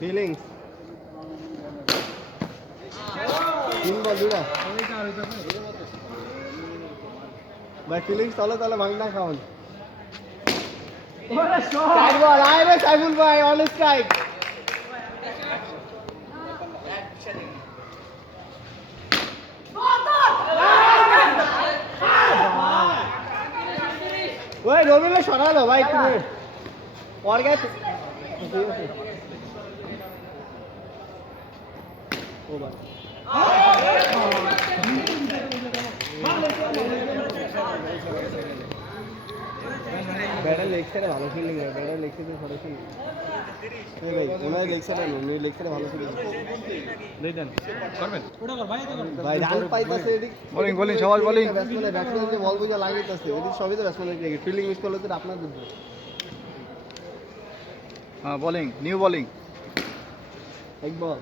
feelings তিন বল দুটা ভাই ফিলিংস চলো তাহলে ভাঙনা খাওন চার বল আয় রে সাইফুল ভাই অল স্ট্রাইক ওই রবিলে সরালো ভাই তুমি और गए ओ भाई बैटर लेग से ভালো ফিলিং है बैटर लेग से ভালো ফিলিং এই ভাই ওনার লেগ সাইড না উনি লেগ সাইড ভালো ফিলিং দেই দেন করবেন ওটা কর ভাই ভাই রান পাইতাছে এদিক বোলিং সবাই বোলিং ব্যাটসম্যান যে বল বুঝা লাগাইতাছে এদিক সবই তো ব্যাটসম্যানের ফিল্ডিং মিস করলে তো আপনার দুধ हाँ बॉलिंग न्यू बॉलिंग एक बॉल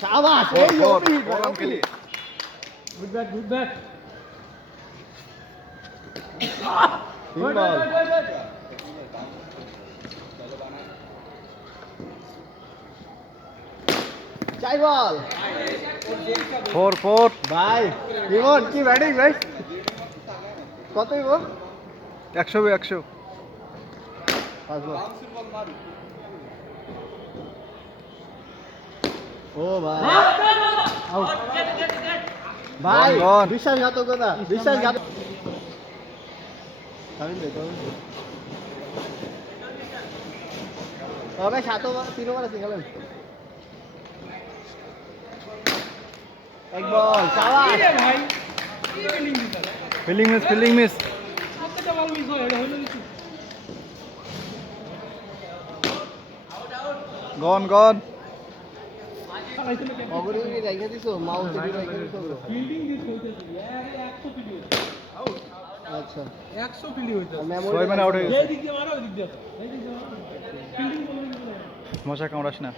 शाबाश बॉलम के लिए गुड बैट बॉल चार बॉल 4 भाई इमन की बैटिंग भाई কতই গো 100 ও ভাই আউট ভাই বিশ্বাসঘাতকতা তবে 3 ওভার আছে খেলেন এক বল চাওয়া ভাই ফিল্ডিং মিস প্রত্যেকটা বল মিস হয় এটা হলো কিছু গন অগরিকে রাইখা দিছো মাউসে রাইখা দিছো ফিল্ডিং দিস হইতেছে আরে 100 ফিল্ডিং আউট আচ্ছা 100 ফিল্ডিং হইতেছে 6 মানে আউট হয়ে গেছে এই দিক দিয়ে মারো ওই দিক দিয়ে ফিল্ডিং বলেন মশা কামড়াস না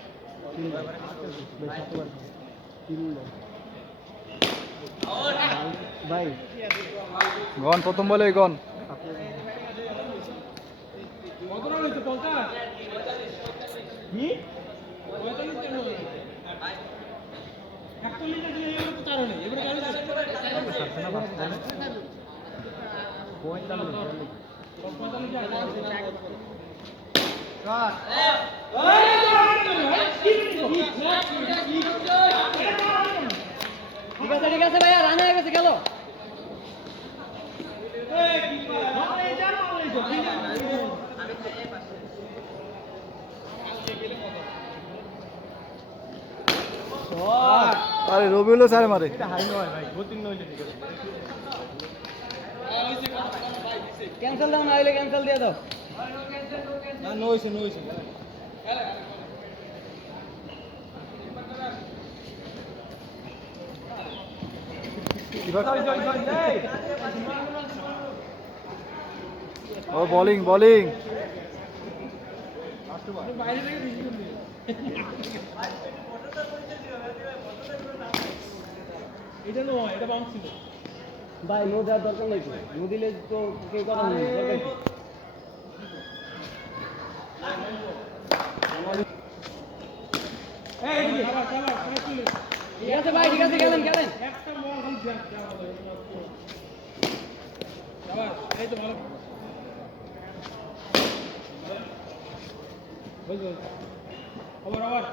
ভাই গন প্রথম বলে গন কত রান হইছে 50 কি 45 কেন হইছে 41 টা দিয়ে এগুলো তো কারণে এগুলো কারণে 45 ঠিক আছে ভাইয়া রান হয়ে গেছে গেল আরে রবিউলও সারে মারে এটা হাই নয় ভাই গতি নইলে ঠিক আছে ক্যান্সেল দাও না হইলে ক্যান্সেল দিয়ে দাও না নইছে ও বোলিং এটা নয় এটা বাউন্স ছিল ভাই নো দেওয়ার দরকার নেই নো দিলে তো কেউ কথা নেই ঠিক আছে ভাই ঠিক আছে গেলেন একটা বল খালি ব্যাক যাওয়া এই তো ভালো বুঝছো আবার